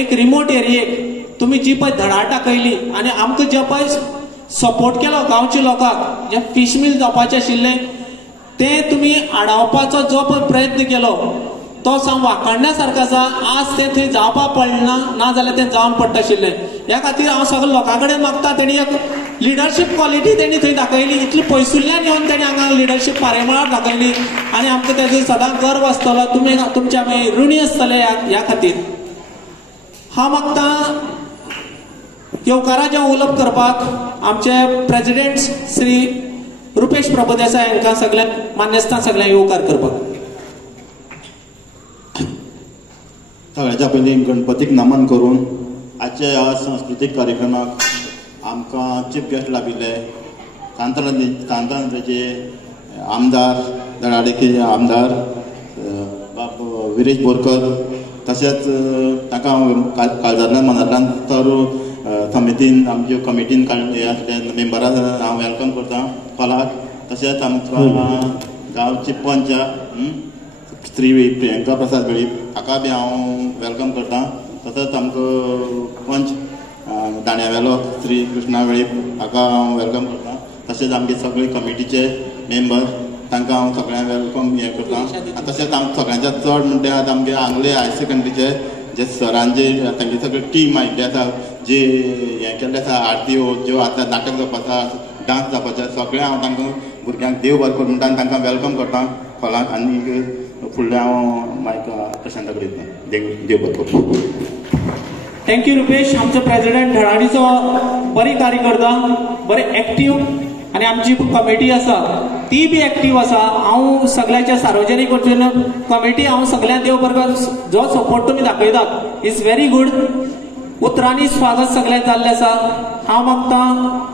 एक रिमोट एरियेक तुम्ही जी पळय धडा टाकयली आनी आमकां जे पळय सपोर्ट केलो गांवच्या लोकांक जे फिश मिल जावपाचें आशिल्लें ते तुम्ही आडावपाचो जो पळय प्रयत्न केलो तो साम वाखाणण्या सारको आसा. आज ते थंय जावपाक पडना ना जाल्यार तें जावन पडटा आशिल्लें. ह्या खातीर हांव सगळ्या लोकां कडेन मागता तेणी एक लिडरशीप क्वॉलिटी तेणी थंय दाखयली. इतली पयसुल्ल्यान येवन तेणी हांगा लिडरशीप पारेमळार दाखयली आनी आमकां तेजो सदांच गर्व आसतलो. तुमी तुमचे आमी ऋणी आसतले ह्या खातीर. हांव मागता येवकाराचें उलोवप करपाक आमचे प्रेसिडेंट श्री रुपेश प्रभुदेसाय हांकां सगळ्यांक मान्यस्तान सगळ्यांक येवकार करपाक. सगळ्याच्या पयलीं गणपतीक नमन करून आजच्या ह्या सांस्कृतीक कार्यक्रमाक आमकां चीफ गेस्ट लाभिल्ले कांतानचे आमदार धडाडेचे आमदार बाब विरेश बोरकर तशेंच ताका काळजांतल्यान मनांतल्यान तर समितीन आमच्या कमिटीन मेंबरां हांव वेलकम करता कॉलाक. तशेंच आमकां गांवची पंच श्री प्रियंका प्रसाद वेळीप हाका बी हांव वेलकम करता. तसोच आमकां पंच दाण्यावेलो श्री कृष्णा वेळीप हाका हांव वेलकम करता. तशेंच आमचे सगळे कमिटीचे मेंबर तांकां हांव सगळ्यांक वेलकम हें करता. तशेंच सगळ्यांच्या चड म्हणटे आतां आमगे आंगले हायर सेकंडरीचे जे सरांचे तांची सगळी टीम आयिल्ली आसा जे हें केल्ले आसा आरतीओ ज्यो आतां नाटक जावपाचो आसा डान्स जावपाचो सगळें हांव तांकां भुरग्यांक देव बरें करून म्हणटा आनी तांकां वेलकम करता हॉलांत. आनी फुडलें हांव मायक प्रशांता कडेन दिता. देव बरें करूं. थँक्यू रुपेश. आमचो प्रेसिडेंट धडाडीचो बरी कार्यकर्ता बरे एक्टीव आनी आमची कमिटी आसा ती बी एक्टीव आसा. हांव सगळ्याच्या सार्वजनीक वचून कमिटी हांव सगळ्यांक देव बरें जो सपोर्ट तुमी दाखयतात इज व्हेरी गुड. उतरांनी स्वागत सगळ्यांक जाल्लें आसा. हांव मागता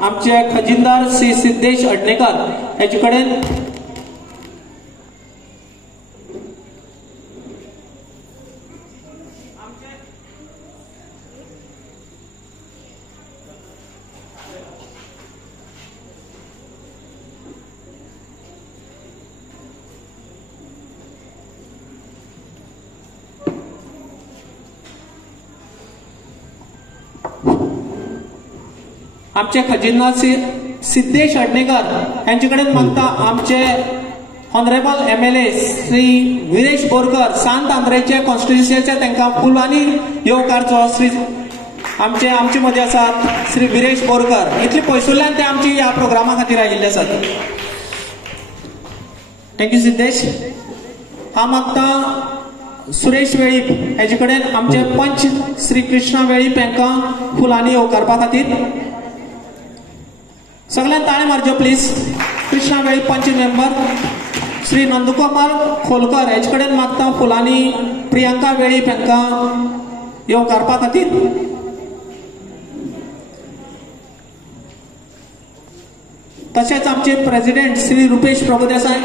आमचे खजिनदार श्री सिद्धेश अडणेकर हेचे कडेन आमचे खजिनदार सिद्धेश अडणेकर यांचे कडेन मागता आमचे ऑनरेबल MLA श्री विरेश बोरकर सांत आंध्रेचे कॉन्स्टिट्युएन्सीचे तांकां फुलांनी येवकारचो श्री आमचे मदीं आसात श्री विरेश बोरकर. इतली पयसुल्ल्यान ते आमची ह्या प्रोग्रामा खातीर आयिल्ले आसात. थँक्यू सिद्धेश. हांव मागता सुरेश वेळीप हेजे कडेन आमचे पंच श्री कृष्णा वेळीप हांकां फुलांनी येवकारपा खातीर सगळ्यांनी ताळे मारच्यो प्लीज. कृष्णा वेळीप पंच मेंबर श्री नंदकुमार खोलकर हेजे कडेन मागता फुलांनी प्रियंका वेळीप हांकां येवकारपा खातीर. तशेंच आमचे president Shri Rupesh Prabhudesai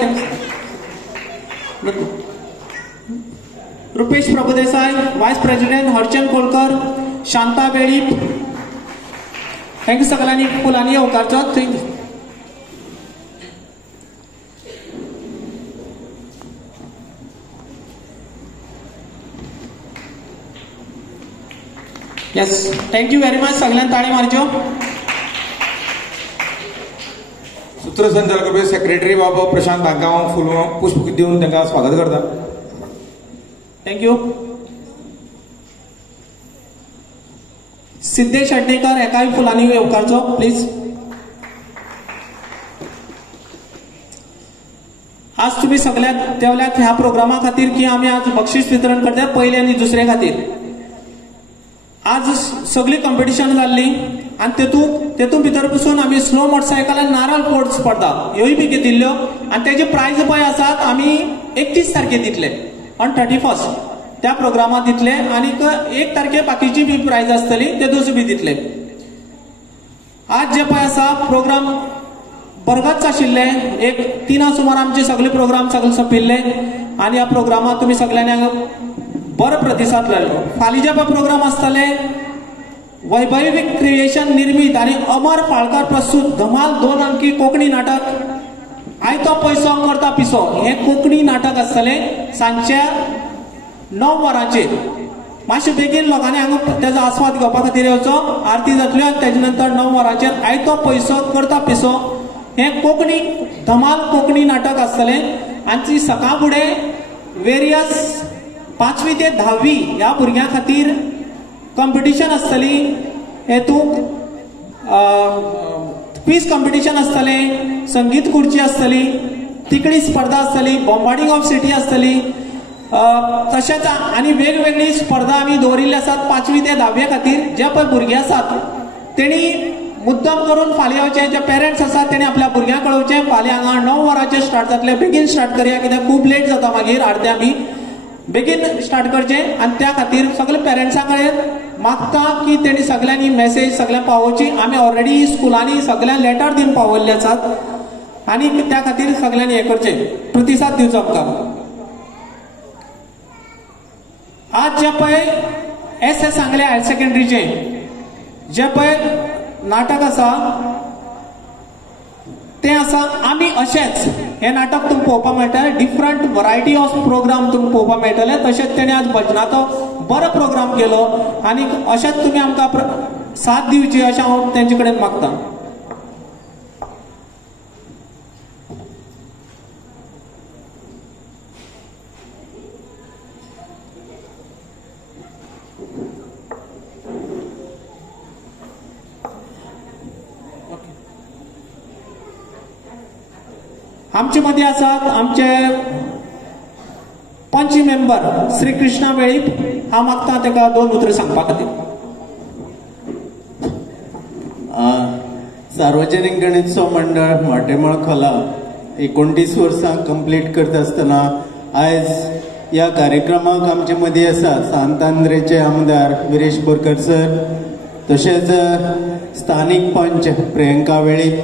vice president Harchand Kolkar Shanta Velip thank you. सगळ्यांनी फुलांनी येवकारचो. Yes thank you very much. सगळ्यांनी ताळी मारच्यो. सूत्रसंचालक सेक्रेटरी बाबा प्रशांत हांकां हांव फुल पुष्प दिवन तांकां स्वागत करता. थँक्यू. सिद्धेश अडणेकर हेकाय फुलांनी येवकारचो प्लीज. आज तुम्ही सगळ्यात देवल्यात ह्या प्रोग्रामा खातीर की आमी आज बक्षीस वितरण करतात पयले आनी दुसरे खातीर. आज सगळी कॉम्पिटिशन जाल्ली आनी तेतून भितर पसून आमी स्लो मोटरसायकल आनी नारळ फोड स्पर्धा ह्योय बी घेतिल्ल्यो आनी तेजे प्रायज पळय आसात आमी 31 तारखेर दितले ऑन 31 त्या प्रोग्रामात दितले आनी 1 तारखेर बाकीची बी प्रायज आसतली ते दुसरे बी दितले. आज जे पळय आसा प्रोग्राम बरगतच आशिल्ले 3 सुमार आमचे सगळे प्रोग्राम सगळे सोंपिल्ले आनी ह्या प्रोग्रामात तुमी सगळ्यांनी बरो प्रतिसाद मेळ्ळो. फाल्यां जे प्रोग्राम आसतले वैभवी क्रिएशन निर्मित आनी अमर फाळकार प्रस्तुत धमाल 2 अंकी कोंकणी नाटक आयतो पयसो करता पिसो हे कोंकणी नाटक आसतले सांजच्या 9 वरांचेर मातशें बेगीन लोकांनी हांगा तेजो आस्वाद घेवपा खातीर येवचो. आरती जातल्यो आनी तेजे नंतर 9 वरांचेर आयतो पयसो करता पिसो हें कोंकणी धमाल कोंकणी नाटक आसतलें. आनी सकाळ फुडें वेरियस 5वी ते 10वी ह्या भुरग्यां खातीर कॉम्पिटिशन आसतली. हेतूंक क्विज कॉम्पिटिशन आसतलें, संगीत खुर्ची आसतली, तिकडी स्पर्धा आसतली, बॉम्बार्डिंग ऑफ सिटी आसतली. तशेंच आनी वेगवेगळी स्पर्धा आमी दवरिल्ली आसात 5वी ते 10वे खातीर. जे पळय भुरगे आसात तेणी मुद्दम करून फाल्यां येवचें. जे पेरंट्स आसात तेणी आपल्या भुरग्यांक कळोवचें फाल्यां हांगा 9 वरांचेर स्टार्ट जातलें. बेगीन स्टार्ट करया कित्याक खूब लेट जाता मागीर आरत्या बी. बेगीन स्टार्ट करचें आनी त्या खातीर सगळ्या पेरंट्सां कडेन मागता की तेणी सगळ्यांनी मेसेज सगळ्यांक पावोवची. आमी ऑलरेडी स्कुलांनी सगळ्यांक लेटर दिवन पावयल्ले आसात आनी त्या खातीर सगळ्यांनी हें करचें, प्रतिसाद दिवचो आमकां. आज जे पळय एस सांगले हायर सेकंडरीचें जे पळय नाटक आसा तें आसा आमी अशेंच. हें नाटक तुमकां पळोवपाक मेळटलें. डिफरंट वरायटी ऑफ प्रोग्राम तुमकां पळोवपाक मेळटले. तशेंच तेणें आज भजनाचो बरो प्रोग्राम केलो आनी अशेंच तुमी आमकां साथ दिवची अशें हांव तेंचे कडेन मागतां. आमचे मदीं आसात आमचे पंच मेंबर श्री कृष्णा वेळीप. हांव मागतां ताका 2 उतरां सांगपा खातीर. सार्वजनीक गणेशोत्सव मंडळ माटेमळ खोला 29 वर्सां कंप्लीट करता आसतना आयज ह्या कार्यक्रमाक आमचे मदीं आसात सांत आंद्रेचे आमदार विरेश बोरकर सर, तशेंच स्थानीक पंच प्रियंका वेळीप,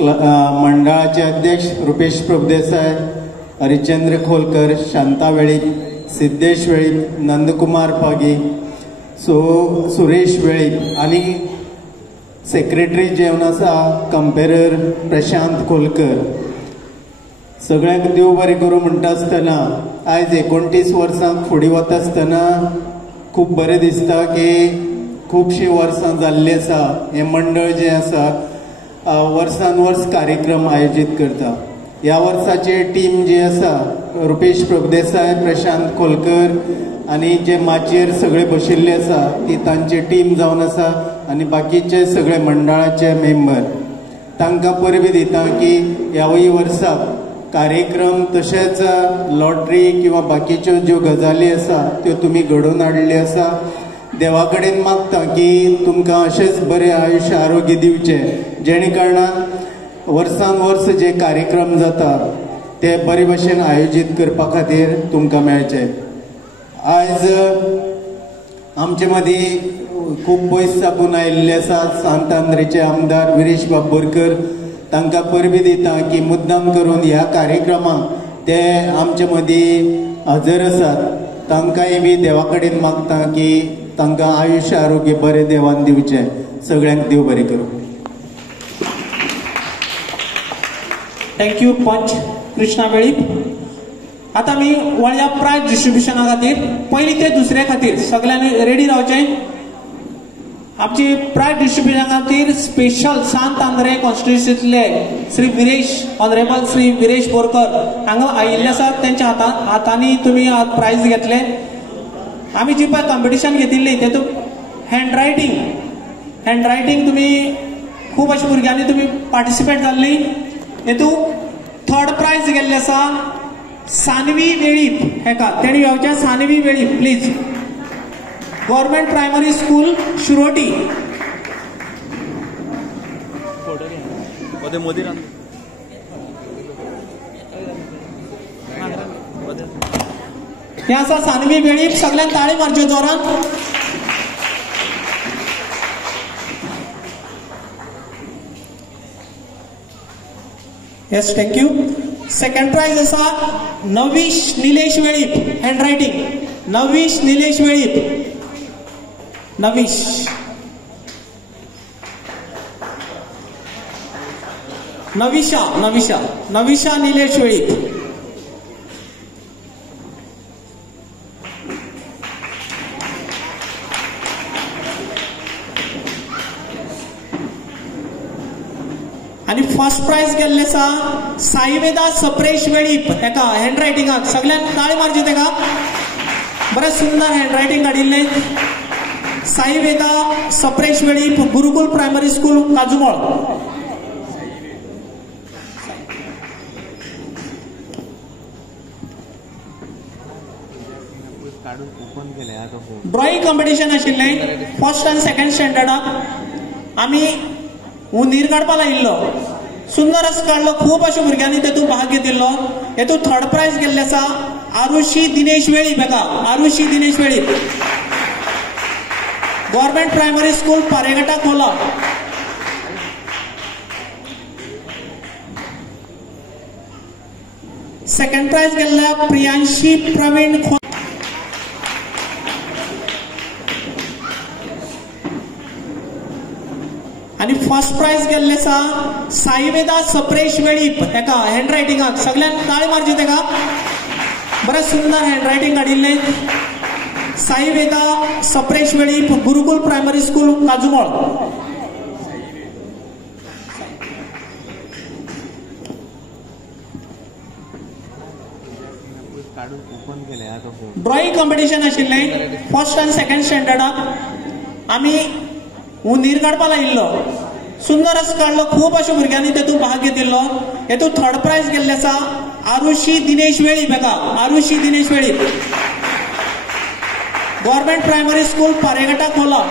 मंडळाचे अध्यक्ष रुपेश प्रभुदेसाय, हरिचंद्र खोलकर, शांता वेळीप, सिद्धेश वेळीप, नंदकुमार पागी, सुरेश वेळीप आनी सेक्रेटरी जेवन आसा कंपेरर प्रशांत खोलकर. सगळ्यांक देव बरें करूं म्हणटा आसतना आयज 29 वर्सांक फुडें वता आसतना खूब बरें दिसता की खुबशीं वर्सां जाल्लीं आसा. हें मंडळ जें आसा वर्सान वर्स कार्यक्रम आयोजीत करता. ह्या वर्साची टीम जी आसा रुपेश प्रभुदेसाय, प्रशांत खोलकर आनी जे माचयेर सगळे बशिल्ले आसा ती तांची टीम जावन आसा आनी बाकीचे सगळे मंडळाचे मेंबर. तांकां परबी दिता की ह्यावय वर्साक कार्यक्रम तशेंच लॉटरी किंवा बाकीच्यो ज्यो गजाली आसा त्यो तुमी घडोवन हाडल्यो आसा. देवा कडेन मागता की तुमकां अशेंच बरें आयुश्य आरोग्य दिवचें जेणे कारणान वर्सान वर्स जे कार्यक्रम जाता ते बरे भशेन आयोजीत करपा खातीर तुमकां मेळचे. आयज आमचे मदीं खूब पयस साकून आयिल्ले आसात सांत आंद्रेचे आमदार विरेश बोरकर. तांकां परबी दिता की मुद्दाम करून ह्या कार्यक्रमाक ते आमचे मदीं हजर आसात. तांकांय बी देवा कडेन मागता की तांकां आयुश्य आरोग्य बरें देवान दिवचें. सगळ्यांक देव बरें करूं. थँक्यू पंच कृष्णा वेळीप. आता मी वळ्या प्रायज डिस्ट्रिब्युशना खातीर पयलीं ते दुसरे खातीर सगळ्यांनी रेडी रावचें. आमची प्रायज डिस्ट्रिब्युशना खातीर स्पेशल सांत आंद्रे कॉन्स्टिट्युन्सींतले श्री विरेश ऑनरेबल श्री विरेश बोरकर हांगा आयिल्ले आसात. तेंच्या हातांनी तुमी आज प्रायज घेतले. आमी जी पळय कॉम्पिटिशन घेतिल्ली तेतूंत हँडरायटींग तुमी खूब अशा भुरग्यांनी तुमी पार्टिसिपेट जाल्ली. हेतूंत 3rd प्रायज गेल्ले आसा सानवी वेळीप. हेका तेणी येवचें. Sanvi Velip please. Government primary school Shiroti. हे आसा सानवी वेळीप. सगळ्यांक ताळी मारच्यो जोरान. Yes thank you. सेकंड प्राइज आसा नवीश निलेश वेळीप. हँडरायटींग नवीश निलेश वेळीप. नवीश नविशा निलेश वेळीप. आणि फर्स्ट प्राइज गेल्ले आसा साईवेदा सप्रेश वेळीप एका हँड रायटिंगाक सगळ्यांक ताळी मारची तेका बरें सुंदर हँड रायटिंग काडिल्लें साईवेदा सप्रेश वेळीप गुरुकुल प्रायमरी स्कूल काजुमोळ ड्रॉइंग कॉम्पिटिशन आशिल्लें फर्स्ट आनी सेकंड स्टँडर्डाक आमी उंदीर काडपाक लायिल्लो सुंदर असो काडलो खूब अशा भुरग्यांनी तेतूंत भाग घेतिल्लो हेतूंत थर्ड प्राइज गेल्ले आसा आरुषी दिनेश वेळीप हेका Arushi Dinesh Velip government primary school Paregata Khola second price गेल्ल्या प्रियांशी प्रवीण आणि फर्स्ट प्राइज गेल्ले आसा साईवेदा सप्रेश वेळीप एका हँड रायटिंगाक सगळ्यांक ताळी मारची तेका बरें सुंदर हँड रायटिंग काडिल्लें साईवेदा सप्रेश वेळीप गुरुकुल प्रायमरी स्कूल काजुमोळ ड्रॉइंग कॉम्पिटिशन आशिल्लें फर्स्ट आनी सेकंड स्टँडर्डाक आमी उंदीर काडपाक लायिल्लो सुंदर असो काडलो खूब अशा भुरग्यांनी तेतूंत भाग घेतिल्लो हेतूंत थर्ड प्राइज गेल्ले आसा आरुषी दिनेश वेळीप हेका Arushi Dinesh Velip government primary school Paregata Khola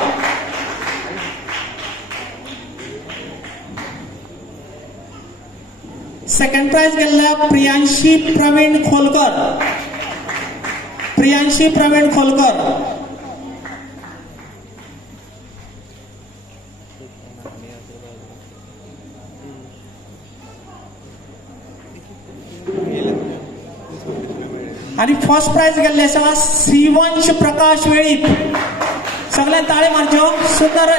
second price गेल्ल्या प्रियांशी प्रवीण खोलकर प्रियांशी प्रवीण खोलकर आणि फर्स्ट प्राइज गेल्ले आसा श्रीवंश प्रकाश वेळीप सगळ्यांक ताळे मारच्यो सुंदर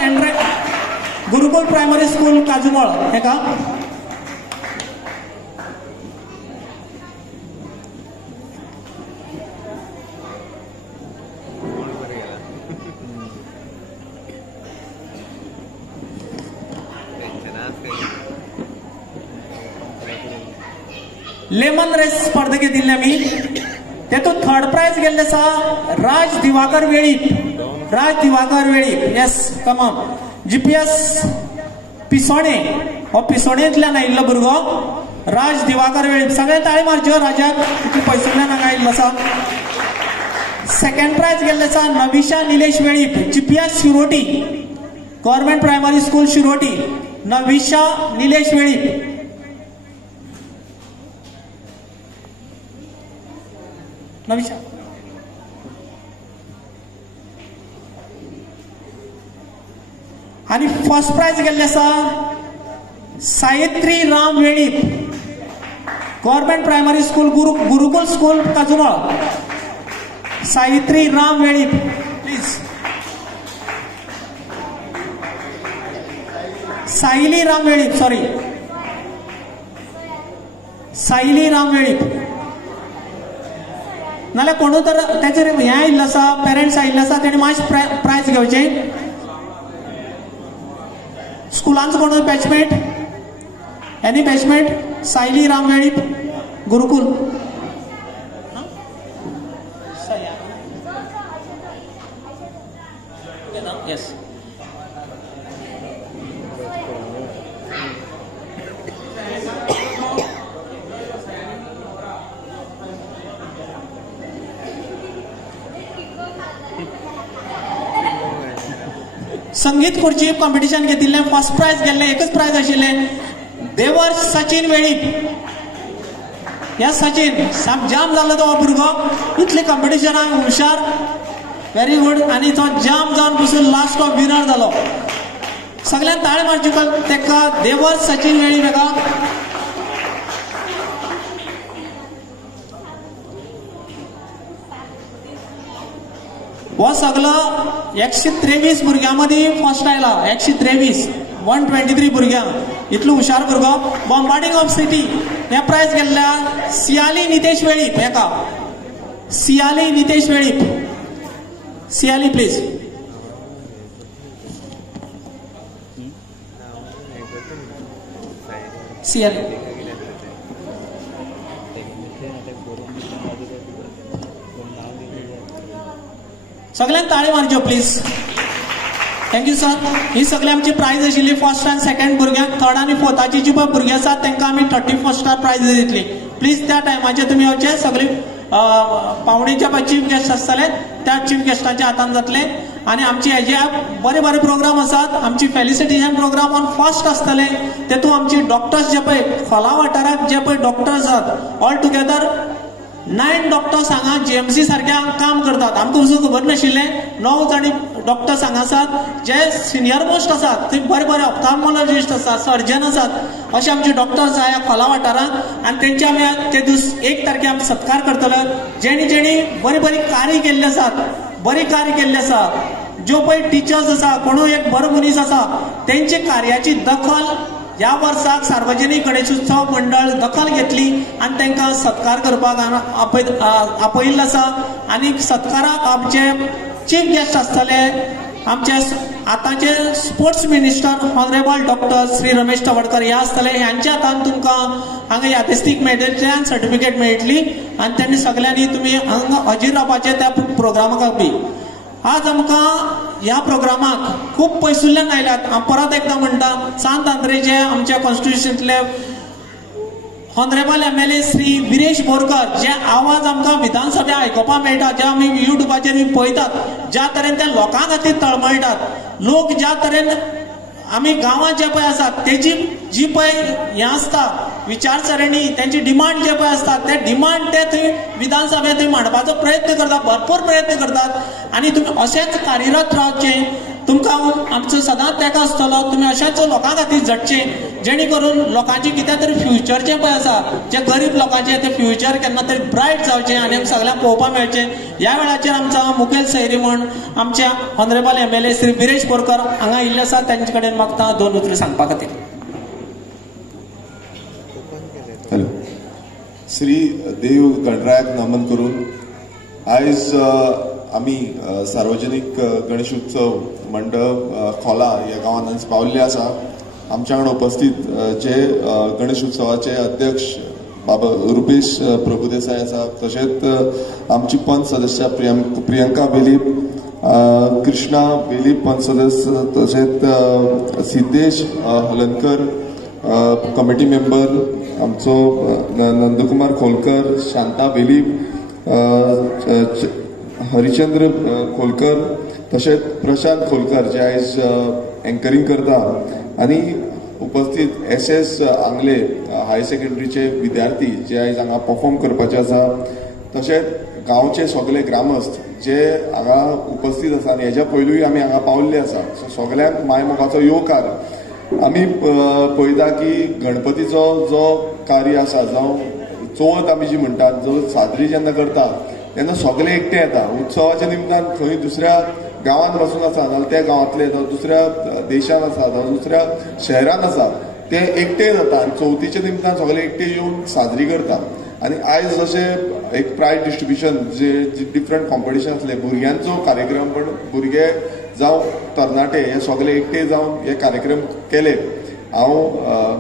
गुरुकुल प्रायमरी स्कूल काजुमोळ हेका लेमन रेस स्पर्धा घेतिल्ली आमी तेतूंत थर्ड प्राइज गेल्ले आसा Raj Divakar Velip yes come on GPS Pisone हो पिसोणेंतल्यान आयिल्लो भुरगो राज दिवाकर वेळीप सगळ्यांक ताळी मारच्यो राजाक इतले पयसुल्ल्यान हांगा आयिल्लो आसा सेकंड प्राइज गेल्ले आसा Navisha Nilesh Velip GPS Shiroti government primary school Shiroti Navisha Nilesh Velip Navisha आणि फर्स्ट प्राइज गेल्ले आसा Sayatri Ram Velip government primary school Gurukul school Kajumol Sayatri Ram Velip please Sayali Ram Velip sorry Sayali Ram Velip नाल्यार कोणू तर त्याचेर हें आयिल्लो आसा पेरेंट्स आयिल्ले आसा तेणी मातशें प्राइज घेवचें स्कुलांचो कोणूय batchmate any batchmate Sayali Ram Velip Gurukul yes संगीत खुर्ची कॉम्पिटिशन घेतिल्लें फर्स्ट प्राइज गेल्लें एकच प्राइज आशिल्लें देवर्ष सचिन वेळीप ह्या सचिन साम जाम जाल्लो तो भुरगो इतले कॉम्पिटिशनाक हुशार व्हेरी गुड आनी तो जाम जावन पसून लास्ट तो विनर जालो सगळ्यांक ताळे मारची तेका देवर्ष सचिन वेळीप हेका हो सगळो 123 भुरग्यां मदीं फर्स्ट आयला 123 123 भुरग्यांक इतलो हुशार भुरगो बॉम्बार्डिंग ऑफ सिटी हे प्राइज गेल्ल्या सियाली नितेश वेळीप हेका सियाली नितेश वेळीप सियाली प्लीज CL. सगळ्यांक ताळी मारच्यो प्लीज. Thank you sir. ही सगळी आमची प्राइज आशिल्ली फर्स्ट आनी सेकंड भुरग्यांक. थर्ड आनी फोर्थाची जी पळय भुरगीं आसात तांकां आमी 31st स्टार प्राइज दितली. प्लीज त्या टायमाचेर तुमी येवचे. सगळी पावणेच्या पळय चीफ गेस्ट आसतले त्या चीफ गेस्टाच्या हातान जातले. आनी आमचे हेजे बरे बरे प्रोग्राम आसात. आमची फेलिसिटेशन प्रोग्राम ऑन फर्स्ट आसतले. तेतून आमची डॉक्टर्स जे पळय खोला वाठाराक जे पळय डॉक्टर्स आसात ऑल टुगेदर 9 डॉक्टर्स हांगा GMC सारख्या काम करतात. आमकां असो खबर नाशिल्लें. 9 जाणी डॉक्टर्स हांगा आसात जे सिनियर मोस्ट आसात. थंय बरे बरे ऑप्थाल्मॉलॉजिस्ट आसात, सर्जन आसात. अशे आमचे डॉक्टर्स आहा ह्या खोला वाठारांत. आनी तेंचे आमी ते दीस 1 तारखेर आमी सत्कार करतले. जेणी जेणी बरी बरी कार्य केल्ले आसात, बरी कार्य केल्ले आसा, ज्यो पळय टिचर्स आसा, कोणूय एक बरो मनीस आसा, तेंचे कार्याची दखल ह्या वर्साक सार्वजनीक गणेशोत्सव मंडळ दखल घेतली आनी तांकां सत्कार करपाक आपयिल्लो आसा. आनी सत्काराक आमचे चीफ गेस्ट आसतले आमचे आतांचे sports minister honourable doctor Shri Ramesh Tawadkar हे आसतले. ह्यांच्या हातान तुमकां हांगा यादिस्तीक मेडलचे आनी सर्टिफिकेट मेळटली. आनी तेणी सगळ्यांनी तुमी हांगा हजीर रावपाचे त्या प्रोग्रामाक बी. आज आमकां ह्या प्रोग्रामाक खूब पयसुल्ल्यान आयल्यात. हांव परत एकदां म्हणटा सांत आंद्रेचे आमच्या कॉन्स्टिट्युशनांतले ऑनरेबल MLA श्री विरेश बोरकर जे आवाज आमकां विधानसभा आयकुपाक मेळटा, जे आमी युट्यूबाचेर पळयतात, ज्या तरेन ते लोकां खातीर तळमळटात. लोक ज्या तरेन आमी गांवांत जे पळय आसात तेजी जी पळय हें आसता विचारसरणी, त्यांची डिमांड जे पळय आसतात ते डिमांड ते थंय विधानसभेत थंय मांडपाचो प्रयत्न करतात, भरपूर प्रयत्न करतात. आनी तुमी अशेंच कार्यरत रावचे. तुमकां आमचो सदांच तेंको आसतलो. तुमी अशेंच लोकां खातीर झटचे जेणे करून लोकांचे कितें तरी फ्युचरचें पळय आसा, जे गरीब लोकांचे ते फ्युचर केन्ना तरी ब्रायट जावचें आनी सगळ्यांक पळोवपाक मेळचें. ह्या वेळाचेर आमचो मुखेल सैरी म्हण आमच्या ऑनरेबल MLA श्री विरेश बोरकर हांगा आयिल्ले आसात. तांचे कडेन मागता 2 उतरां सांगपा खातीर. हॅलो. श्री देव गणरायाक नमन करून आयज आमी सार्वजनीक गणेशोत्सव मंडळ खोला ह्या गांवांत पावल्ले आसा. आमच्या वांगडा उपस्थित जे गणेशोत्सवाचे अध्यक्ष बाबा रुपेश प्रभुदेसाय आसा, तशेंच आमची पंच सदस्य प्रियंका वेलीप, कृष्णा वेलीप पंच सदस्य, तशेंच सिद्धेश हलनकर कमिटी मेंबर, आमचो नंदकुमार खोलकर, शांता वेलीप, हरिचंद्र खोलकर, तशेंच प्रशांत खोलकर जे आयज एंकरिंग करता, आनी उपस्थित SS आंगले हायर सेकंडरीचे विद्यार्थी जे आयज हांगा परफॉर्म करपाचे आसा, तशेंच गांवचे सगळे ग्रामस्थ जे हांगा उपस्थित आसा आनी हेज्या पयलूय आमी हांगा पावल्ले आसा. सगळ्यांक मायमोगाचो येवकार. आमी पळयता की गणपतीचो जो कार्य आसा, जावं चवथ आमी जी म्हणटात, जो साजरी जेन्ना करता तेन्ना सगळे एकटे येता. उत्सवाच्या निमतान खंय दुसऱ्या गांवांत बसून आसा जाल्यार त्या गांवांतले, जावं दुसऱ्या देशांत आसा, जावं दुसऱ्या शहरांत आसा, ते एकटे जाता आनी चवथीच्या निमतान सगळे एकटे येवन साजरी करता. आनी आयज जशें एक प्रायज डिस्ट्रिब्युशन जे डिफरंट कॉम्पिटिशन आसले, भुरग्यांचो कार्यक्रम, पण भुरगे जावं तरणाटे हे सगळे एकटे जावन हे कार्यक्रम केले. हांव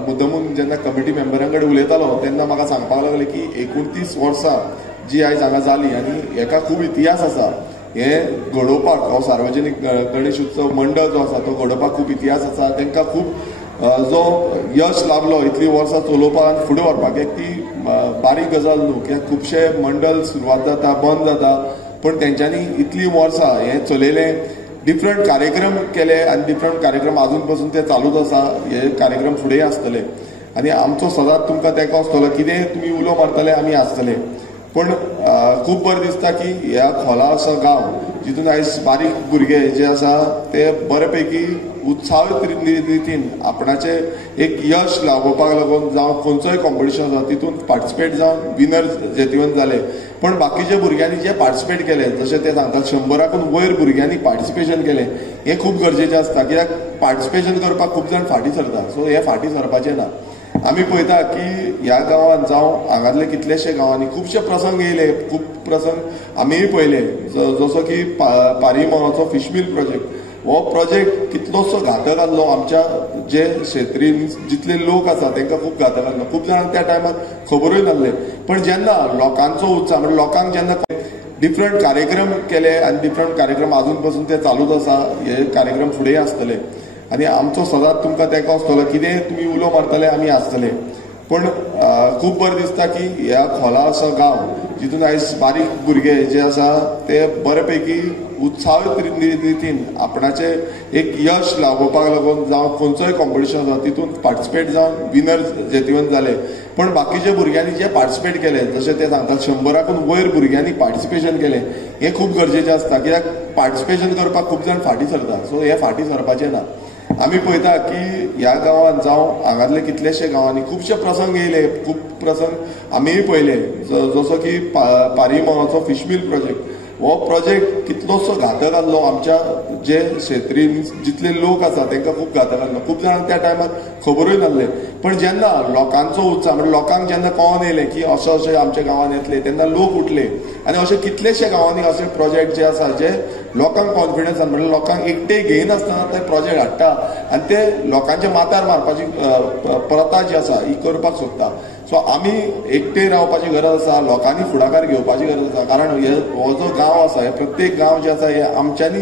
मुद्दमून जेन्ना कमिटी मेंबरां कडेन उलयतालो तेन्ना म्हाका सांगपाक लागले की 29 वर्सां जी आयज हांगा जाली आनी हेका खूब इतिहास आसा. हे घडोवपाक हो सार्वजनीक गणेश उत्सव मंडळ जो आसा तो घडोवपाक खूब इतिहास आसा. तांकां खूब जो यश लाभलो इतली वर्सां चलोवपाक आनी फुडें व्हरपाक. एक ती बारीक गजाल न्हू, कित्याक खुबशे मंडळ सुरवात जाता, बंद जाता, पण तेंच्यांनी इतली वर्सां हें चलयलें, डिफरंट कार्यक्रम केले आनी डिफरंट कार्यक्रम आजून पासून ते चालूच आसा. हे कार्यक्रम फुडेंय आसतले आनी आमचो सदांच तुमकां तेंको आसतलो. कितें तुमी उलो मारतले आमी आसतले. पण खूब बरें दिसता की ह्या खोला असो गांव जितून आयज बारीक भुरगे जे आसा ते बऱ्यापैकी उत्साहीत रितीन आपणाचे एक यश लाभोवपाक लागून जावं खंयचोय कॉम्पिटिशन आसा तितून पार्टिसिपेट जावन विनर जेतिवन जाले. पण बाकीच्या भुरग्यांनी जे पार्टिसिपेट केले, जशें ते सांगतात 100राकून वयर भुरग्यांनी पार्टिसिपेशन केलें, हें खूब गरजेचें आसता. कित्याक पार्टिसिपेशन करपाक खूब जाण फाटीं सरता, सो हे फाटीं सरपाचें ना. आमी पळयता की ह्या गांवांत जावं हांगातले कितलेशे गांवांनी खुबशे प्रसंग येयले, खूब प्रसंग आमीय पळयले, जसो की पारी मावाचो फिश मील प्रोजेक्ट. हो प्रोजेक्ट कितलोसो घातक आसलो आमच्या जे क्षेत्रीन जितले लोक आसा तांकां खूब घातक आसलो. खूब जाणांक त्या टायमार खबरूय नासले. पण जेन्ना लोकांचो उत्साह म्हणजे लोकांक जेन्ना डिफरंट कार्यक्रम केले आनी डिफरंट कार्यक्रम अजून पासून ते चालूच आसा, हे कार्यक्रम फुडेंय आसतले आनी आमचो सदांच तुमकां तेंको आसतलो कितें तुमी उलो मारतले आमी आसतले. पण खूब बरें दिसता की ह्या खोला असो गांव जितून आयज बारीक भुरगे जे आसा ते बऱ्यापैकी उत्साहीत रितीन आपणाचे एक यश लाभोवपाक लागून जावं खंयचोय कॉम्पिटिशन आसा तितून पार्टिसिपेट जावन विनर जेतिवंत जाले. पण बाकीच्या भुरग्यांनी जे पार्टिसिपेट केले जशें ते सांगतात 100राकून वयर भुरग्यांनी पार्टिसिपेशन केलें हें खूब गरजेचें आसता. कित्याक पार्टिसिपेशन करपाक खूब जाण फाटीं सरता. सो हे फाटीं सरपाचें ना. आमी पळयता की ह्या गांवांत जावं हांगातले कितलेशे गांवांनी खुबशे प्रसंग येयले. खूब प्रसंग आमीय पळयले जसो की पारीमळाचो फिश मील प्रोजेक्ट. हो प्रोजेक्ट कितलोसो घातक आसलो आमच्या जे क्षेत्रीन जितले लोक आसा तांकां खूब घातक आसलो. खूब जाणांक त्या टायमार खबरूय नासले. पण जेन्ना लोकांचो उत्साह म्हणजे लोकांक जेन्ना कळोन येयलें की अशें आमच्या गांवांत येतले तेन्ना लोक उठले आनी अशे कितलेशे गांवांनी अशे प्रोजेक्ट जे आसा जे लोकांक कॉन्फिडन्स आसा म्हणजे लोकांक एकटे घेयनासतना ते प्रोजेक्ट हाडटा आनी ते लोकांच्या माथ्यार मारपाची प्रथा जी आसा ही करपाक सोदता. सो आमी एकटे रावपाची गरज आसा, लोकांनी फुडाकार घेवपाची गरज आसा. कारण हो जो गांव आसा हे प्रत्येक गांव जे आसा हे आमच्यांनी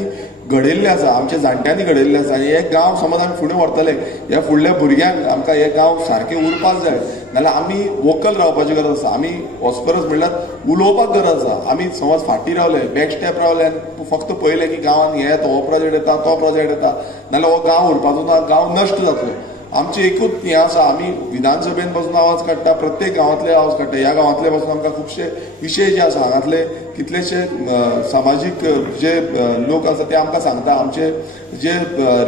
घडयल्लें आसा, आमच्या जाणट्यांनी घडयल्लें आसा. आनी हे गांव समज आमी फुडें व्हरतले ह्या फुडल्या भुरग्यांक आमकां हे गांव सारके उरपाक जाय नाल्यार आमी वोकल रावपाची गरज आसा. आमी वचपरस म्हणल्यार उलोवपाक गरज आसा. आमी समज फाटीं रावले बॅक स्टेप रावले आनी फक्त पळयलें की गांवांत हे हो प्रोजेक्ट येता तो प्रोजेक्ट येता नाल्यार हो गांव उरपाचो ना, गांव नश्ट जातलो. आमचें एकूच हें आसा आमी विधानसभेन पासून आवाज काडटा, प्रत्येक गांवांतले आवाज काडटा. ह्या गांवांतले पासून आमकां खुबशे विशय जे आसा हांगातले कितलेशे सामाजीक जे लोक आसा ते आमकां सांगता. आमचे जे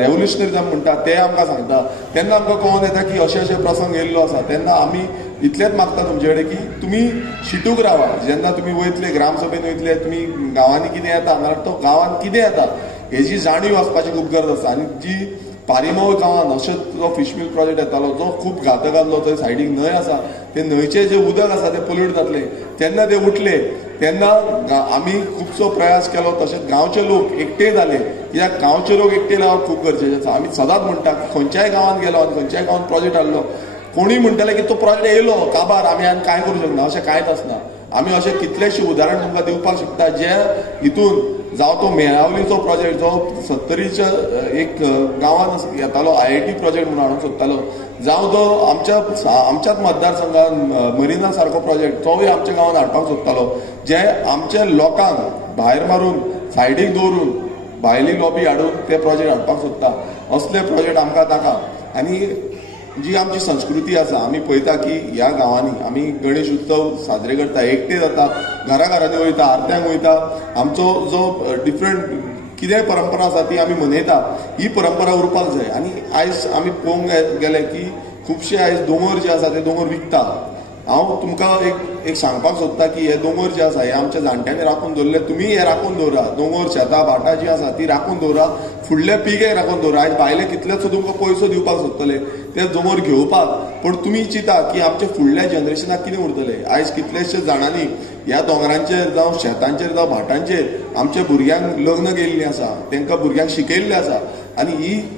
रेव्होल्युशनरिजम म्हणटा ते आमकां सांगता. तेन्ना आमकां कळोन येता की अशे अशे प्रसंग येयल्लो आसा. तेन्ना आमी इतलेंच मागता तुमचे कडेन की तुमी शिटूक रावा. जेन्ना तुमी वयतले ग्रामसभेन वयतले तुमी गांवांनी कितें येता नाल्यार तो गांवांत कितें येता हेची जाणीव आसपाची खूब गरज आसा. आनी जी पारीमळ गांवांत अशेंच जो फिश मील प्रोजेक्ट येतालो जो खूब घातक आसलो, थंय सायडीक न्हंय आसा, ते न्हंयचें जें उदक आसा तें पोल्यूट जातलें. तेन्ना ते उठले तेन्ना आमी खुबसो प्रयास केलो. तशेंच गांवचे लोक एकटे जाले. कित्याक गांवचे लोक एकटे रावप खूब गरजेचें आसा. आमी सदांच म्हणटा खंयच्याय गांवांत गेलो आनी खंयच्याय गांवांत प्रोजेक्ट हाडलो कोणूय म्हणटले की तो प्रोजेक्ट येयलो काबार आमी आनी कांय करूंक शकना. अशें कांयच आसना. आमी अशें कितलेशे उदाहरण तुमकां दिवपाक शकता जे हितून जावं तो मेळावलीचो प्रोजेक्ट जो 70च्या एक गांवांत येतालो IIT प्रोजेक्ट म्हणून हाडूंक सोदतालो, जावं तो आमच्याच मतदारसंघान मरिना सारको प्रोजेक्ट तोय आमच्या गांवांत हाडपाक सोदतालो जे आमच्या लोकांक भायर मारून सायडीक दवरून भायली लॉबी हाडून ते प्रोजेक्ट हाडपाक सोदता. असले प्रोजेक्ट आमकां नाका. आनी जी आमची संस्कृती आसा आमी पळयता की ह्या गांवांनी आमी गणेश उत्सव साजरे करता, एकटे जाता, घराघरांनी वयता, आरत्यांक वयता. आमचो जो डिफरंट कितेंय परंपरा आसा ती आमी मनयता. ही परंपरा उरपाक जाय. आनी आयज आमी पळोवंक गेले की खुबशे आयज दोंगर जे आसा ते दोंगर विकता. हांव तुमकां एक सांगपाक सोदता की हे दोंगर जे आसा हे आमच्या जाणट्यांनी राखून दवरले. तुमी हे राखून दवरा. दोंगर शेतां भाटां जी आसा ती राखून दवरा. फुडले पिगे राखून दवरा. आयज भायले कितलेसो तुमकां पयसो दिवपाक सोदतले ते दोंगर घेवपाक. पण तुमी चिंता की आमच्या फुडल्या जनरेशनाक कितें उरतलें. आयज कितलेशे जाणांनी ह्या दोंगरांचेर जावं शेतांचेर जावं भाटांचेर आमच्या भुरग्यांक लग्न केल्लीं आसा, तांकां भुरग्यांक शिकयल्लें आसा. आनी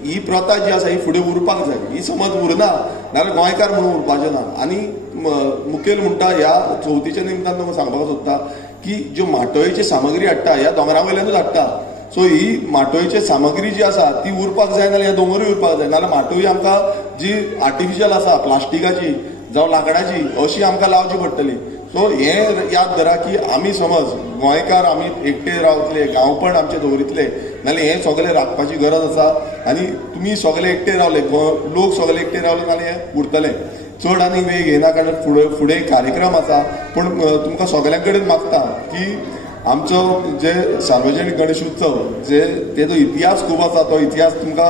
ही प्रथा जी आसा ही फुडें उरपाक जाय. ही समज उरना नाल्यार गोंयकार म्हणून उरपाचें ना. आनी मुखेल म्हणटा ह्या चवथीच्या निमतान तुमकां सांगपाक सोदता की ज्यो माटोळेची सामग्री हाडटा ह्या दोंगरा वयल्यानूच हाडटा. सो ही माटोळेची सामग्री जी आसा ती उरपाक जाय नाल्यार ह्या दोंगरूय उरपाक जाय. नाल्यार माटोळी आमकां जी आर्टिफिशियल आसा प्लास्टिकाची जावं लाकडाची अशी आमकां लावची पडटली. सो हें याद धरा की आमी समज गोंयकार आमी एकटे रावतले, गांवपण आमचे दवरितले नाल्यार हें सगळें राखपाची गरज आसा. आनी तुमी सगळे एकटे रावले, लोक सगळे एकटे रावले नाल्यार हें उरतलें. चड आनी वेळ घेयना कारण फुडें कार्यक्रम आसा. पण तुमकां सगळ्यां कडेन मागता की आमचो जे सार्वजनीक गणेश उत्सव जे तेजो इतिहास खूब आसा तो इतिहास तुमकां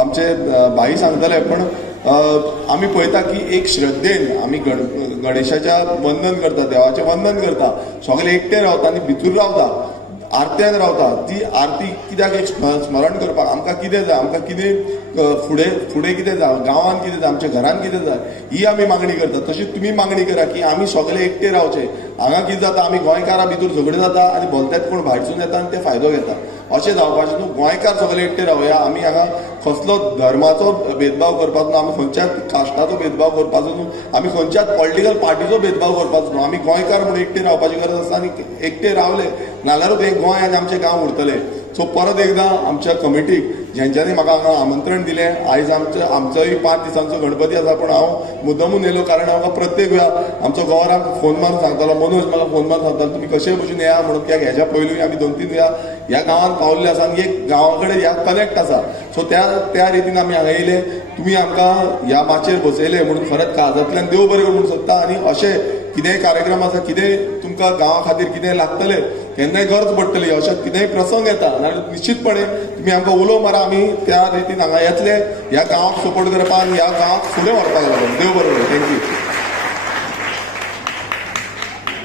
आमचे भाई सांगतले. पण आमी पळयता की एक श्रद्धेन आमी गणेशाच्या वंदन करता, देवाचें वंदन करता, सगळे एकटे रावता आनी भितूर रावता, आरत्यान रावता. ती आरती कित्याक एक स्मरण करपाक आमकां कितें जाय, आमकां कितें फुडें कितें जाय, गांवांत कितें जाय, आमच्या घरान कितें जाय ही आमी मागणी करता. तशीच तुमी मागणी करा की आमी सगळे एकटे रावचे. हांगा कितें जाता आमी गोंयकारां भितर झगडीं जाता आनी भलतेच कोण भायरसून येता आनी ते फायदो घेता. अशें जावपाचें न्हू. गोंयकार सगळे एकटे रावया. आमी हांगा कसलो धर्माचो भेदभाव करपाचो न्हू, आमी खंयच्याच कास्टाचो भेदभाव करपाचो न्हू, आमी खंयच्याच पॉलिटिकल पार्टीचो भेदभाव करपाचो न्हू. आमी गोंयकार म्हणून एकटे रावपाची गरज आसा आनी एकटे रावले नाल्यारूच हे गोंय आनी आमचे गांव उरतले. सो परत एकदा आमच्या कमिटीक ज्यांच्यांनी म्हाका हांगा आमंत्रण दिलें, आयज आमचोय 5 दिसांचो गणपती आसा, पण हांव मुद्दमून येयलो कारण म्हाका प्रत्येक वेळा आमचो गव्हराक फोन मारून सांगतालो, मनोज म्हाका फोन मारून सांगतालो तुमी कशे भशेन येया म्हणून, कित्याक हेच्या पयलीं आमी 2-3 वेळा ह्या गांवांत पावल्ले आसा आनी एक गांवा कडेन ह्या कनेक्ट आसा. सो त्या रितीन आमी हांगा येयले. तुमी आमकां ह्या माचयेर बसयले म्हणून खरेंच काळजांतल्यान देव बरें करूं म्हणून सोदता. आनी अशे कितेंय कार्यक्रम आसा, कितेंय तुमकां गांवा खातीर कितेंय लागतलें, केन्नाय गरज पडटली, अशे कितेंय प्रसंग येता जाल्यार निश्चितपणे तुम्ही आमकां उलो मारा. आमी त्या रितीन हांगा येतले ह्या गांवाक सपोर्ट करपाक आनी ह्या गांवाक फुडें व्हरपाक लागून. देव बरें करूं. थँक्यू.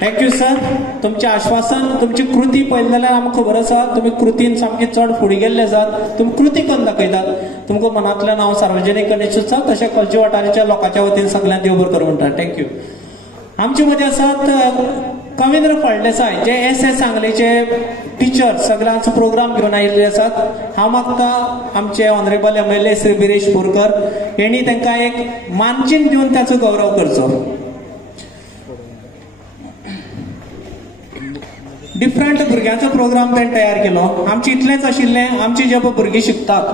Thank you sir. तुमचें आश्वासन, तुमची कृती पळयली जाल्यार आमकां खबर आसा तुमी कृतीन सामकी चड फुडें गेल्ले आसात. तुमी कृती करून दाखयतात. तुमकां मनांतल्यान हांव सार्वजनीक गणेश उत्सव तशें खंयच्या वाठाराच्या लोकांच्या वतीन सगळ्यांक देव बरें करूं म्हणटा. थँक्यू. आमचे मदीं आसात कविंद्र फळदेसाय, जे SS सांगलेचे टीचर सगळ्यांचो प्रोग्राम घेवन आयिल्ले आसात. हांव मागता आमचे ऑनरेबल MLA श्री विरेश बोरकर हेणी तांकां एक मानचिन्ह दिवन त्याचो गौरव करचो. डिफरंट भुरग्यांचो प्रोग्राम ताणें तयार केलो. आमचे इतलेंच आशिल्लें, आमची जे भुरगीं शिकतात,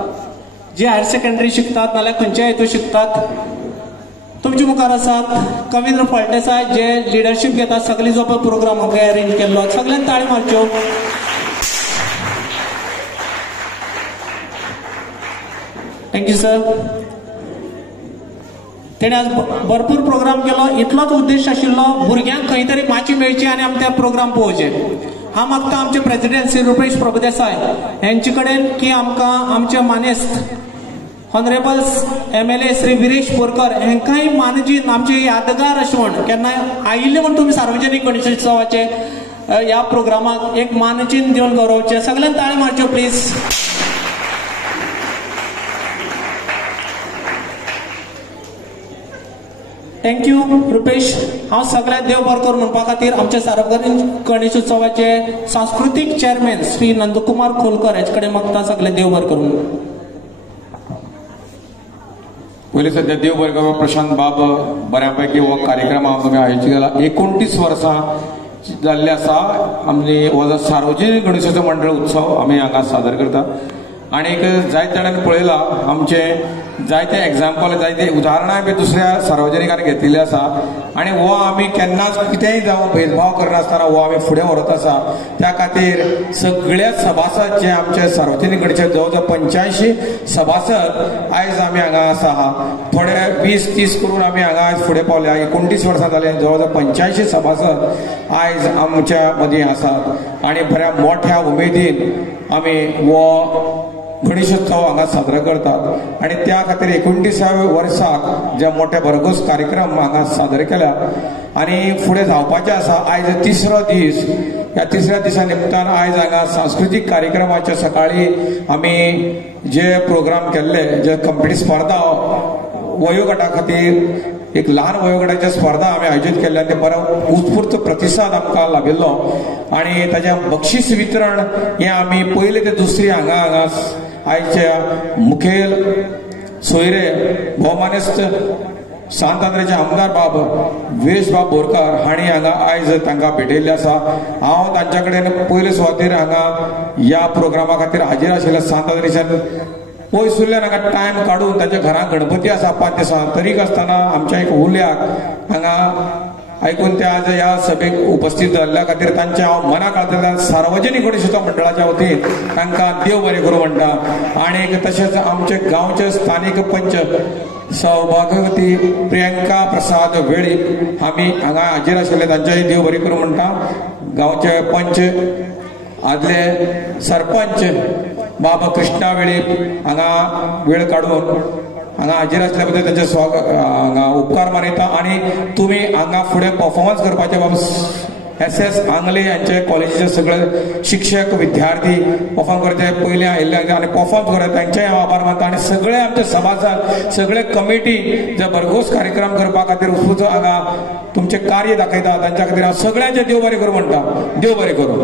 जे हायर सेकंडरी शिकतात नाल्यार खंयच्या हेतू शिकतात, तुमचे मुखार आसात कविंद्र फळदेसाय जे लिडरशीप घेतात सगळी जो पळय प्रोग्राम हांवें अरेंज केल्लो. सगळ्यांनी ताळी मारच्यो. Thank you sir. तेणे आज भरपूर प्रोग्राम केलो. इतलोच उद्देश आशिल्लो भुरग्यांक खंय तरी माची मेळची आनी आमी ते प्रोग्राम पळोवचे. हांव मागता आमचे प्रेसिडेंट श्री रुपेश प्रभुदेसाय हेंचे कडेन की आमकां आमचे मानेस्त ऑनरेबल MLA श्री विरेश बोरकर हेंकांय मानजीन आमची यादगार अशें म्हण केन्ना आयिल्ले म्हण तुमी सार्वजनीक गणेशोत्सवाचे ह्या प्रोग्रामाक एक मानचिन्ह दिवन गौरवचे. सगळ्यांनी ताळी मारच्यो प्लीज. थँक्यू रुपेश. हांव सगळ्यांक देव बरें करूं म्हणपा खातीर आमचे सार्वजनीक गणेशोत्सवाचे सांस्कृतीक चेअरमॅन श्री नंदकुमार खोलकर हेचे कडेन मागता सगळे देव बरें करूं. पयलीं सध्या देव बरें करूं. प्रशांत बाब बऱ्यापैकी हो कार्यक्रम हांव तुमी आयोजीत केला. 29 वर्सां जाल्ली आसा आमची हो जो सार्वजनीक गणेशोत्सव मंडळ उत्सव आमी हांगा सादर करता. आनी जायते जाणांनी पळयलां आमचे जायते एग्जाम्पल, जायते उदाहरणां बी दुसऱ्या सार्वजनिकांनी घेतिल्ली आसा. आनी हो आमी केन्नाच कितेंय जावं भेदभाव करनासतना हो आमी फुडें व्हरत आसा. त्या खातीर सगळ्या सभासद जे आमचे सार्वजनीक गणेशोत्सव जवळ जवळ 85 सभासद आयज आमी हांगा आसा. थोडे 20-30 करून आमी हांगा आयज फुडें पावल्या. 29 वर्सां जाले. जवळ जवळ 85 सभासद आयज आमच्या मदीं आसात. आनी बऱ्या मोठ्या उमेदीन आमी हो गणेशोत्सव हांगा साजरो करतात. आनी त्या खातीर 29व्या वर्साक जे मोठे भरघोस कार्यक्रम हांगा सादर केल्या आनी फुडें जावपाचे आसा. आयज 3रो दीस. ह्या 3ऱ्या दिसा निमतान आयज हांगा सांस्कृतीक कार्यक्रमाचे सकाळी आमी जे प्रोग्राम केल्ले, जे कंपिटी स्पर्धा वयोगटा खातीर एक ल्हान वयोगटाची स्पर्धा आमी आयोजीत केल्ले आनी बरो उत्स्फूर्त प्रतिसाद आमकां लाभिल्लो. आनी ताचें बक्षीस वितरण हें आमी पयले ते दुसरी हांगा आयच्या मुखेल सोयरे भोवमानेस्त सांतांद्रेचे आमदार बाब विरेश बाब बोरकार हांणी हांगा आयज तांकां भेटयल्ले आसा. हांव तांच्या कडेन पयले सुवातेर हांगा ह्या प्रोग्रामा खातीर हाजीर आशिल्ले सांतांद्रेच्यान पयसुल्ल्यान हांगा टायम काडून ताच्या घरांत गणपती आसा 5 दिसां तरीक आसतना आमच्या एक उल्याक हांगा आयकून ते आज ह्या सभेक उपस्थित जाल्ल्या खातीर तांचे हांव मना कळटल्यान सार्वजनीक गणेशोत्सव मंडळाच्या वतीन तांकां देव बरें करूं म्हणटा. आनी तशेंच आमचे गांवचे स्थानीक पंच सौभाग्यवती प्रियंका प्रसाद वेळीप आमी हांगा हाजीर आशिल्ले तांचेय देव बरें करूं म्हणटा. गांवचे पंच आदले सरपंच बाबा कृष्णा वेळीप हांगा वेळ काडून हांगा हाजीर आसल्या बद्दल तांचे हांगा उपकार मानयता. आनी तुमी हांगा फुडें परफॉर्मन्स करपाचे बाबा SS आंगले यांचे कॉलेजीचे सगळे शिक्षक विद्यार्थी परफॉर्म करते पयले आयिल्ले आनी परफॉर्म करता तांचेय हांव आभार मानता. आनी सगळे आमचे सभासद सगळे कमिटी जे भरघोस कार्यक्रम करपा खातीर उत्स्फूर्त हांगा तुमचे कार्य दाखयता तांच्या खातीर हांव सगळ्यांचे देव बरें करूं म्हणटा. देव बरें करूं.